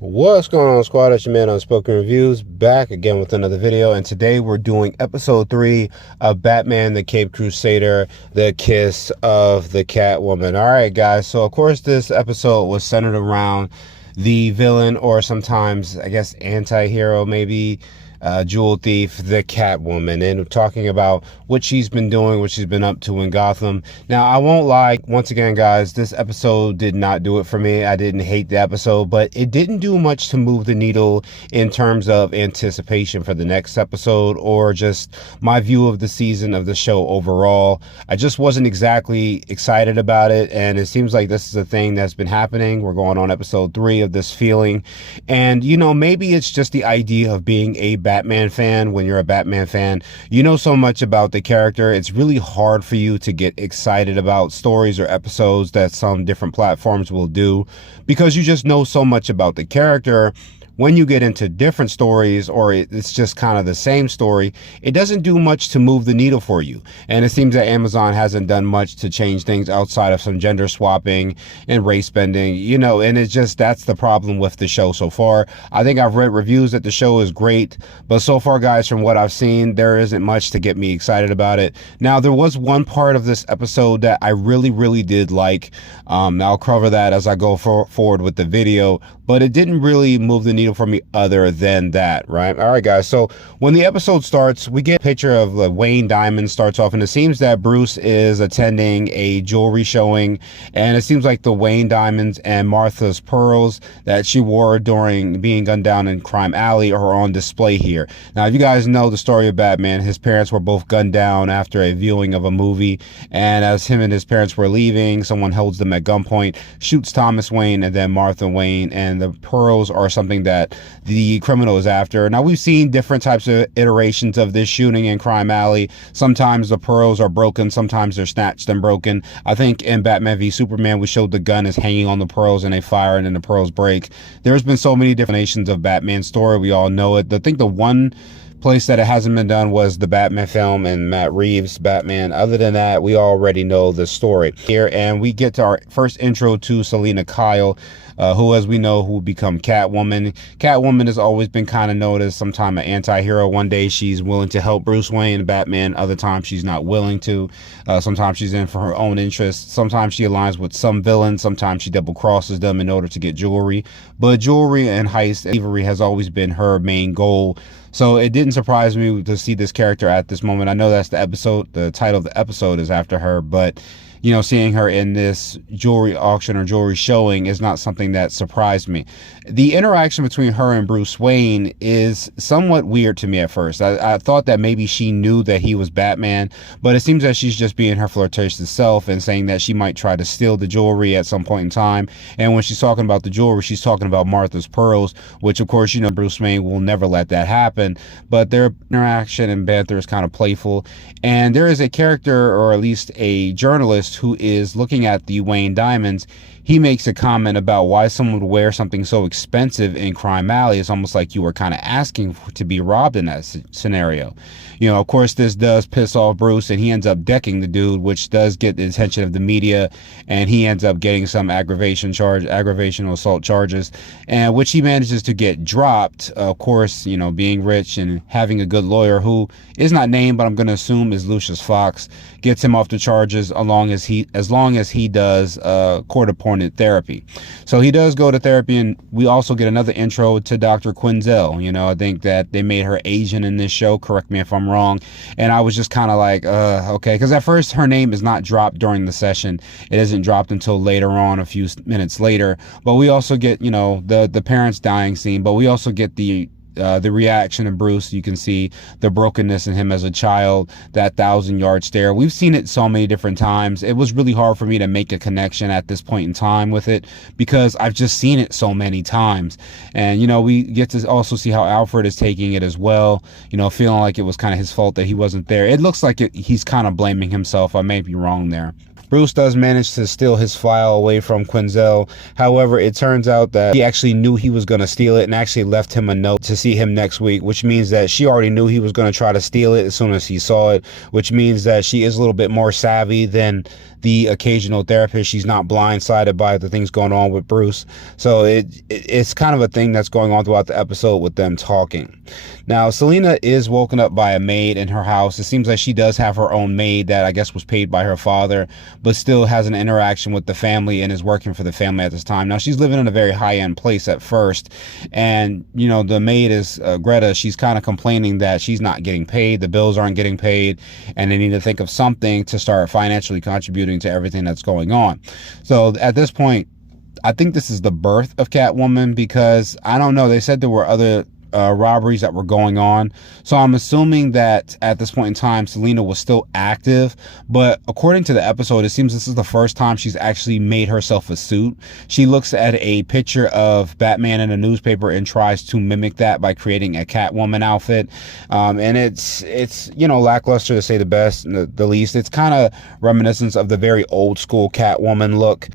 What's going on, squad? It's your man Unspoken Reviews, back again with another video, and today we're doing episode 3 of Batman the Caped Crusader, the kiss of the Catwoman. Alright guys, so of course this episode was centered around the villain, or sometimes I guess anti-hero maybe, jewel thief, the Catwoman, and talking about what she's been doing, what she's been up to in Gotham. Now, I won't lie, once again, guys, this episode did not do it for me. I didn't hate the episode, but it didn't do much to move the needle in terms of anticipation for the next episode, or just my view of the season of the show overall. I just wasn't exactly excited about it, and it seems like this is a thing that's been happening. We're going on episode 3 of this feeling, and you know, maybe it's just the idea of being a Batman fan. When you're a Batman fan, you know so much about the character. It's really hard for you to get excited about stories or episodes that some different platforms will do, because you just know so much about the character. When you get into different stories, or it's just kind of the same story, it doesn't do much to move the needle for you. And it seems that Amazon hasn't done much to change things outside of some gender swapping and race bending, you know, and it's just, that's the problem with the show so far. I think I've read reviews that the show is great, but so far, guys, from what I've seen, there isn't much to get me excited about it. Now, there was one part of this episode that I really did like. I'll cover that as I go forward with the video, but it didn't really move the needle for me other than that, right? All right, guys, so when the episode starts, we get a picture of Wayne Diamond starts off, and it seems that Bruce is attending a jewelry showing, and it seems like the Wayne Diamonds and Martha's pearls that she wore during being gunned down in Crime Alley are on display here. Now, if you guys know the story of Batman, his parents were both gunned down after a viewing of a movie, and as him and his parents were leaving, someone holds them at gunpoint, shoots Thomas Wayne and then Martha Wayne, and the pearls are something that the criminal is after. Now, we've seen different types of iterations of this shooting in Crime Alley. Sometimes the pearls are broken, sometimes they're snatched and broken. I think in Batman v Superman, we showed the gun is hanging on the pearls and they fire and then the pearls break. There's been so many different nations of Batman's story. We all know it. I think the one place that it hasn't been done was the Batman film and Matt Reeves' Batman. Other than that, we already know the story here, and we get to our first intro to Selina Kyle, who, as we know, who will become Catwoman. Catwoman has always been kind of known as sometime an anti-hero. One day she's willing to help Bruce Wayne and Batman, other times she's not willing to. Sometimes she's in for her own interests. Sometimes she aligns with some villains. Sometimes she double crosses them in order to get jewelry. But jewelry and heist and thievery has always been her main goal. So it didn't surprise me to see this character at this moment. I know that's the episode, the title of the episode is after her, but you know, seeing her in this jewelry auction or jewelry showing is not something that surprised me. The interaction between her and Bruce Wayne is somewhat weird to me at first. I thought that maybe she knew that he was Batman, but it seems that she's just being her flirtatious self and saying that she might try to steal the jewelry at some point in time. And when she's talking about the jewelry, she's talking about Martha's pearls, which of course, you know, Bruce Wayne will never let that happen. But their interaction and banter is kind of playful. And there is a character, or at least a journalist, who is looking at the Wayne Diamonds. He makes a comment about why someone would wear something so expensive in Crime Alley. It's almost like you were kind of asking to be robbed in that scenario. You know, of course, this does piss off Bruce, and he ends up decking the dude, which does get the attention of the media, and he ends up getting some aggravation assault charges, and which he manages to get dropped. Of course, you know, being rich and having a good lawyer who is not named, but I'm going to assume is Lucius Fox, gets him off the charges as long as he does court-appointed therapy. So he does go to therapy, and we also get another intro to Dr. Quinzel. You know, I think that they made her Asian in this show. Correct me if I'm wrong. And I was just kind of like, okay, because at first her name is not dropped during the session. It isn't dropped until later on, a few minutes later. But we also get, you know, the parents dying scene, but we also get the reaction of Bruce. You can see the brokenness in him as a child, that 1,000-yard stare. We've seen it so many different times. It was really hard for me to make a connection at this point in time with it, because I've just seen it so many times. And, you know, we get to also see how Alfred is taking it as well, you know, feeling like it was kind of his fault that he wasn't there. It looks like he's kind of blaming himself. I may be wrong there. Bruce does manage to steal his file away from Quinzel. However, it turns out that he actually knew he was going to steal it and actually left him a note to see him next week, which means that she already knew he was going to try to steal it as soon as he saw it, which means that she is a little bit more savvy than the occasional therapist. She's not blindsided by the things going on with Bruce. So it's kind of a thing that's going on throughout the episode with them talking. Now, Selena is woken up by a maid in her house. It seems like she does have her own maid that I guess was paid by her father, but still has an interaction with the family and is working for the family at this time. Now, she's living in a very high-end place at first, and you know, the maid is Greta. She's kind of complaining that she's not getting paid, the bills aren't getting paid, and they need to think of something to start financially contributing to everything that's going on. So at this point, I think this is the birth of Catwoman, because I don't know, they said there were other robberies that were going on, so I'm assuming that at this point in time Selena was still active, but according to the episode, it seems this is the first time she's actually made herself a suit. She looks at a picture of Batman in a newspaper and tries to mimic that by creating a Catwoman outfit, and it's you know, lackluster to say the least. It's kind of reminiscent of the very old school Catwoman look.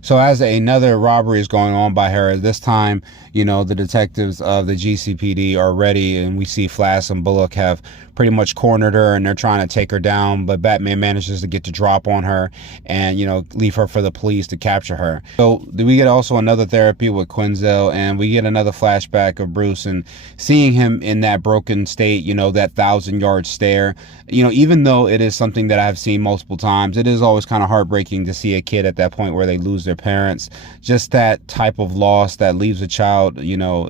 So as another robbery is going on by her, this time, you know, the detectives of the GCPD are ready, and we see Flash and Bullock have pretty much cornered her and they're trying to take her down, but Batman manages to get the drop on her and, you know, leave her for the police to capture her. So we get also another therapy with Quinzel, and we get another flashback of Bruce and seeing him in that broken state, you know, that 1,000-yard stare. You know, even though it is something that I've seen multiple times, it is always kind of heartbreaking to see a kid at that point where they lose their parents. Just that type of loss that leaves a child, you know,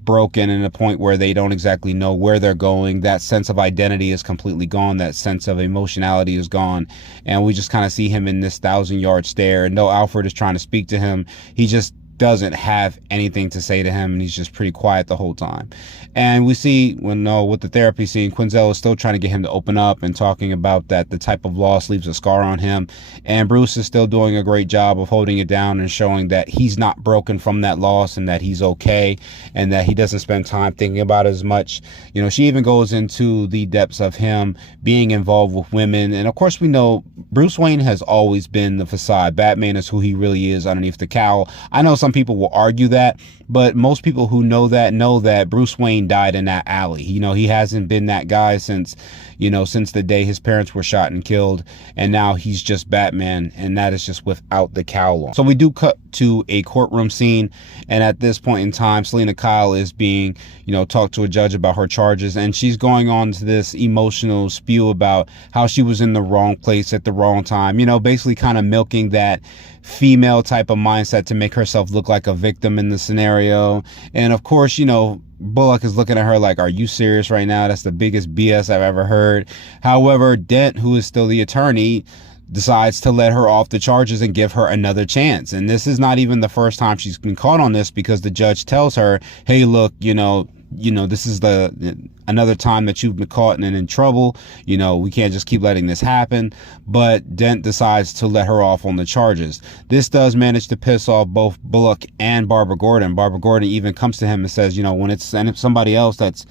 broken in a point where they don't exactly know where they're going. That sense of identity is completely gone. That sense of emotionality is gone. And we just kind of see him in this 1,000-yard stare. And though Alfred is trying to speak to him, he just doesn't have anything to say to him, and he's just pretty quiet the whole time. And we see with the therapy scene, Quinzel is still trying to get him to open up and talking about that the type of loss leaves a scar on him, and Bruce is still doing a great job of holding it down and showing that he's not broken from that loss and that he's okay and that he doesn't spend time thinking about it as much. You know, she even goes into the depths of him being involved with women, and of course we know Bruce Wayne has always been the facade. Batman is who he really is underneath the cowl. I know some people will argue that, but most people who know that Bruce Wayne died in that alley. You know, he hasn't been that guy since the day his parents were shot and killed, and now he's just Batman, and that is just without the cowl on. So we do cut to a courtroom scene, and at this point in time, Selena Kyle is being, talked to a judge about her charges, and she's going on to this emotional spew about how she was in the wrong place at the wrong time, basically kind of milking that female type of mindset to make herself look like a victim in the scenario. And of course, Bullock is looking at her like, are you serious right now? That's the biggest BS I've ever heard. However, Dent, who is still the attorney, decides to let her off the charges and give her another chance. And this is not even the first time she's been caught on this, because the judge tells her, hey, look, this is another time that you've been caught and in trouble. We can't just keep letting this happen. But Dent decides to let her off on the charges. This does manage to piss off both Bullock and Barbara Gordon. Barbara Gordon even comes to him and says, when it's somebody else that's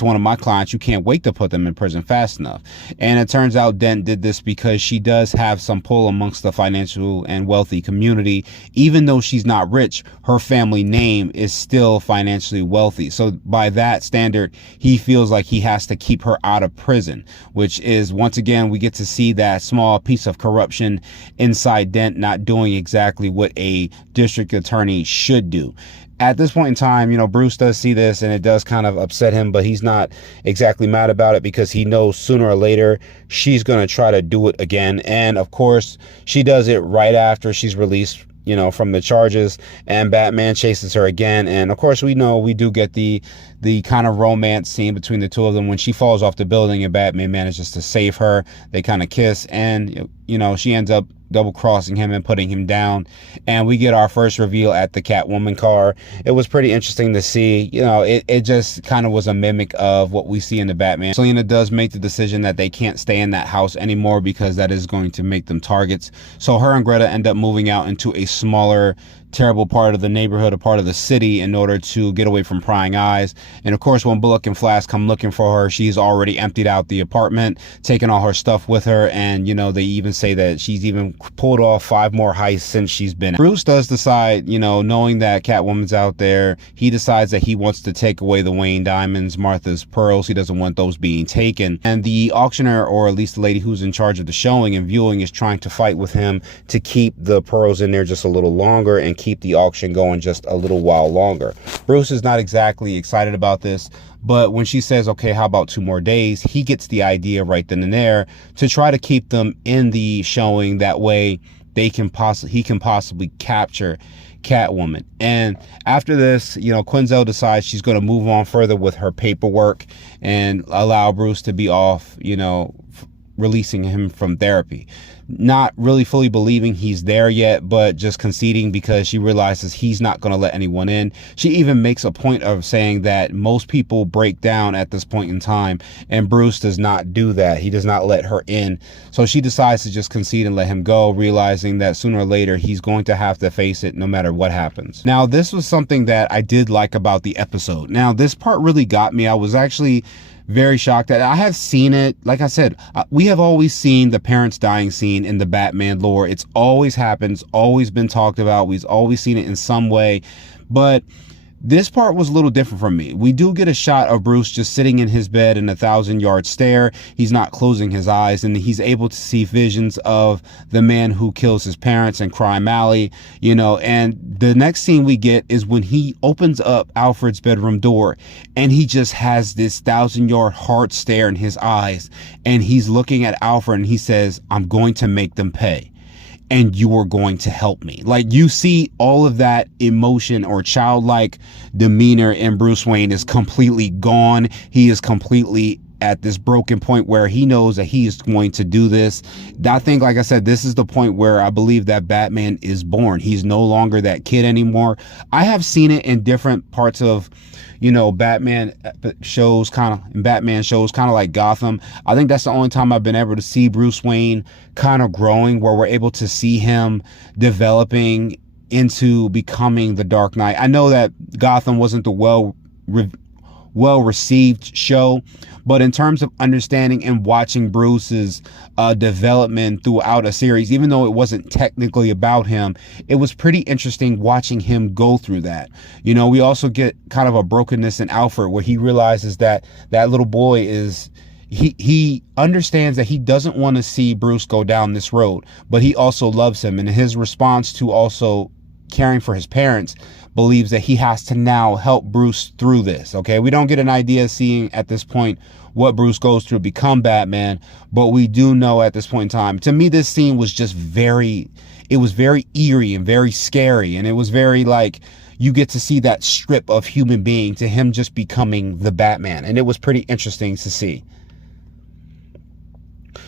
one of my clients, you can't wait to put them in prison fast enough. And it turns out Dent did this because she does have some pull amongst the financial and wealthy community. Even though she's not rich, her family name is still financially wealthy. So by that standard, he feels like he has to keep her out of prison, which is, once again, we get to see that small piece of corruption inside Dent not doing exactly what a district attorney should do. At this point in time, Bruce does see this and it does kind of upset him, but he's not exactly mad about it because he knows sooner or later she's going to try to do it again. And of course, she does it right after she's released, from the charges, and Batman chases her again. And of course, we do get the kind of romance scene between the two of them when she falls off the building and Batman manages to save her. They kind of kiss, and she ends up double crossing him and putting him down, and we get our first reveal at the Catwoman car. It was pretty interesting to see. It just kind of was a mimic of what we see in the Batman. Selena does make the decision that they can't stay in that house anymore because that is going to make them targets. So her and Greta end up moving out into a smaller terrible part of the neighborhood, a part of the city, in order to get away from prying eyes. And of course, when Bullock and Flash come looking for her, she's already emptied out the apartment, taken all her stuff with her. And, you know, they even say that she's even pulled off 5 more heists since she's been. Bruce does decide, you know, knowing that Catwoman's out there, he decides that he wants to take away the Wayne diamonds, Martha's pearls. He doesn't want those being taken. And the auctioneer, or at least the lady who's in charge of the showing and viewing, is trying to fight with him to keep the pearls in there just a little longer and keep the auction going just a little while longer. Bruce is not exactly excited about this, but when she says, okay, how about 2 more days, he gets the idea right then and there to try to keep them in the showing. That way he can possibly capture Catwoman. And after this, you know, Quinzel decides she's going to move on further with her paperwork and allow Bruce to be off, you know, releasing him from therapy. Not really fully believing he's there yet, but just conceding because she realizes he's not going to let anyone in. She even makes a point of saying that most people break down at this point in time, and Bruce does not do that. He does not let her in. So she decides to just concede and let him go, realizing that sooner or later he's going to have to face it no matter what happens. Now, this was something that I did like about the episode. Now, this part really got me. I was actually very shocked that I have seen it. Like I said, we have always seen the parents dying scene in the Batman lore. It's always happens, always been talked about. We've always seen it in some way, but this part was a little different from me. We do get a shot of Bruce just sitting in his bed in a 1,000-yard stare. He's not closing his eyes, and he's able to see visions of the man who kills his parents in Crime Alley, you know. And the next scene we get is when he opens up Alfred's bedroom door, and he just has this 1,000-yard hard stare in his eyes, and he's looking at Alfred, and he says, "I'm going to make them pay, and you are going to help me." Like, you see all of that emotion or childlike demeanor in Bruce Wayne is completely gone. He is completely at this broken point where he knows that he is going to do this. I think, like I said, this is the point where I believe that Batman is born. He's no longer that kid anymore. I have seen it in different parts of, you know, Batman shows, kind of like Gotham. I think that's the only time I've been able to see Bruce Wayne kind of growing, where we're able to see him developing into becoming the Dark Knight. I know that Gotham wasn't the well received show, but in terms of understanding and watching Bruce's development throughout a series, even though it wasn't technically about him, it was pretty interesting watching him go through that. You know, we also get kind of a brokenness in Alfred, where he realizes that that little boy is, he understands that he doesn't want to see Bruce go down this road, but he also loves him. And his response to also caring for his parents, believes that he has to now help Bruce through this. Okay, we don't get an idea seeing at this point what Bruce goes through to become Batman, but we do know at this point in time. To me, this scene was just very eerie and very scary, and it was very like, you get to see that strip of human being to him just becoming the Batman, and it was pretty interesting to see.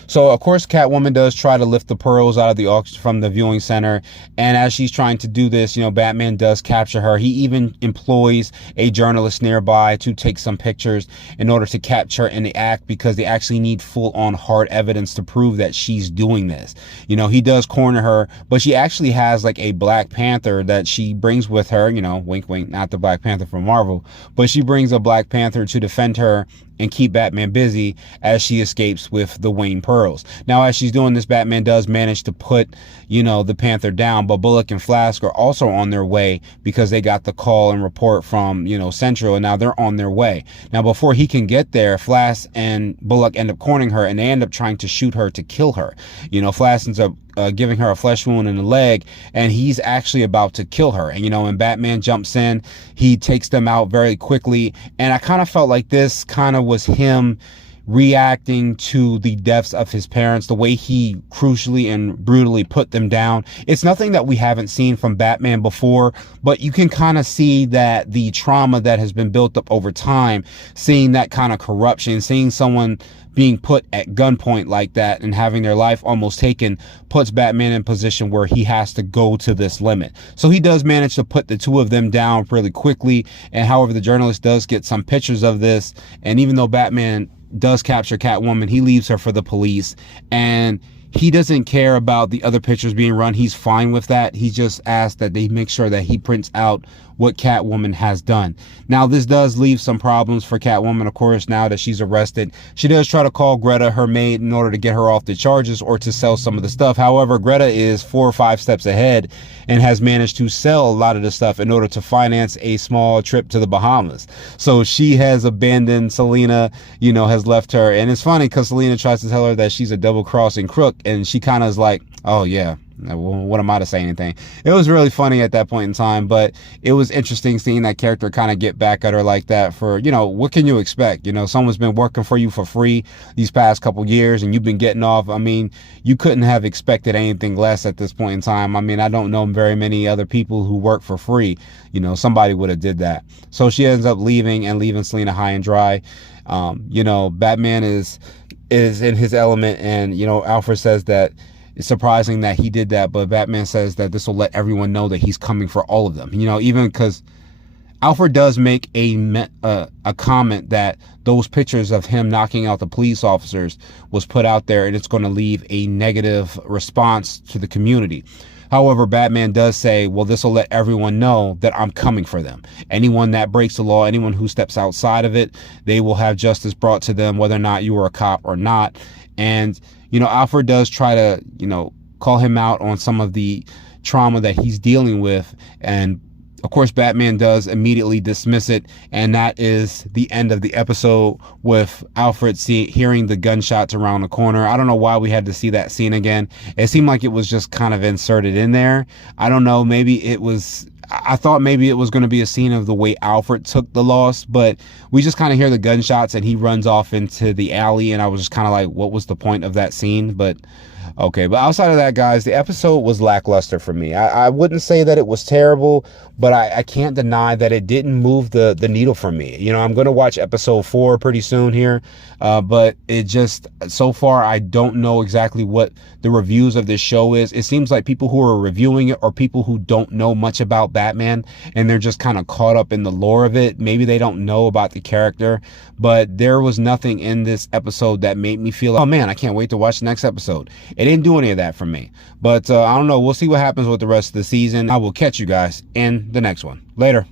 So, of course, Catwoman does try to lift the pearls out of the auction from the viewing center. And as she's trying to do this, you know, Batman does capture her. He even employs a journalist nearby to take some pictures in order to capture her in the act, because they actually need full-on hard evidence to prove that she's doing this. You know, he does corner her, but she actually has like a Black Panther that she brings with her. You know, wink, wink, not the Black Panther from Marvel, but she brings a Black Panther to defend her and keep Batman busy as she escapes with the Wayne pearls. Now, as she's doing this, Batman does manage to put, you know, the Panther down, but Bullock and Flash are also on their way because they got the call and report from, you know, Central, and now they're on their way. Now, before he can get there, Flash and Bullock end up cornering her, and they end up trying to shoot her to kill her. You know, Flash ends up giving her a flesh wound in the leg, and he's actually about to kill her. And, you know, when Batman jumps in, he takes them out very quickly. And I kind of felt like this kind of was him reacting to the deaths of his parents, the way he crucially and brutally put them down. It's nothing that we haven't seen from Batman before, but you can kind of see that the trauma that has been built up over time, seeing that kind of corruption, seeing someone being put at gunpoint like that and having their life almost taken, puts Batman in a position where he has to go to this limit. So he does manage to put the two of them down really quickly. And however, the journalist does get some pictures of this. And even though Batman does capture Catwoman, he leaves her for the police, and he doesn't care about the other pictures being run. He's fine with that. He just asked that they make sure that he prints out what Catwoman has done. Now, this does leave some problems for Catwoman, of course, now that she's arrested. She does try to call Greta, her maid, in order to get her off the charges or to sell some of the stuff. However, Greta is 4 or 5 steps ahead and has managed to sell a lot of the stuff in order to finance a small trip to the Bahamas. So she has abandoned Selena, you know, has left her. And it's funny because Selena tries to tell her that she's a double-crossing crook, and she kind of is like, oh yeah, what am I to say anything? It was really funny at that point in time, but it was interesting seeing that character kind of get back at her like that. For, you know, what can you expect? You know, someone's been working for you for free these past couple years and you've been getting off. I mean, you couldn't have expected anything less at this point in time. I mean, I don't know very many other people who work for free. You know, somebody would have did that. So she ends up leaving Selena high and dry. You know, Batman is in his element, and, you know, Alfred says that it's surprising that he did that, but Batman says that this will let everyone know that he's coming for all of them. You know, even because Alfred does make a comment that those pictures of him knocking out the police officers was put out there and it's going to leave a negative response to the community. However, Batman does say, well, this will let everyone know that I'm coming for them. Anyone that breaks the law, anyone who steps outside of it, they will have justice brought to them, whether or not you were a cop or not. And, you know, Alfred does try to, you know, call him out on some of the trauma that he's dealing with. And of course, Batman does immediately dismiss it. And that is the end of the episode, with Alfred hearing the gunshots around the corner. I don't know why we had to see that scene again. It seemed like it was just kind of inserted in there. I don't know. Maybe it was, I thought maybe it was going to be a scene of the way Alfred took the loss, but we just kind of hear the gunshots and he runs off into the alley. And I was just kind of like, what was the point of that scene? But okay. But outside of that, guys, the episode was lackluster for me. I wouldn't say that it was terrible, but I can't deny that it didn't move the needle for me. You know, I'm going to watch episode 4 pretty soon here. But it just, so far, I don't know exactly what the reviews of this show is. It seems like people who are reviewing it are people who don't know much about Batman, and they're just kind of caught up in the lore of it. Maybe they don't know about the character, but there was nothing in this episode that made me feel like, oh man, I can't wait to watch the next episode. It didn't do any of that for me. But I don't know. We'll see what happens with the rest of the season. I will catch you guys in the next one. Later.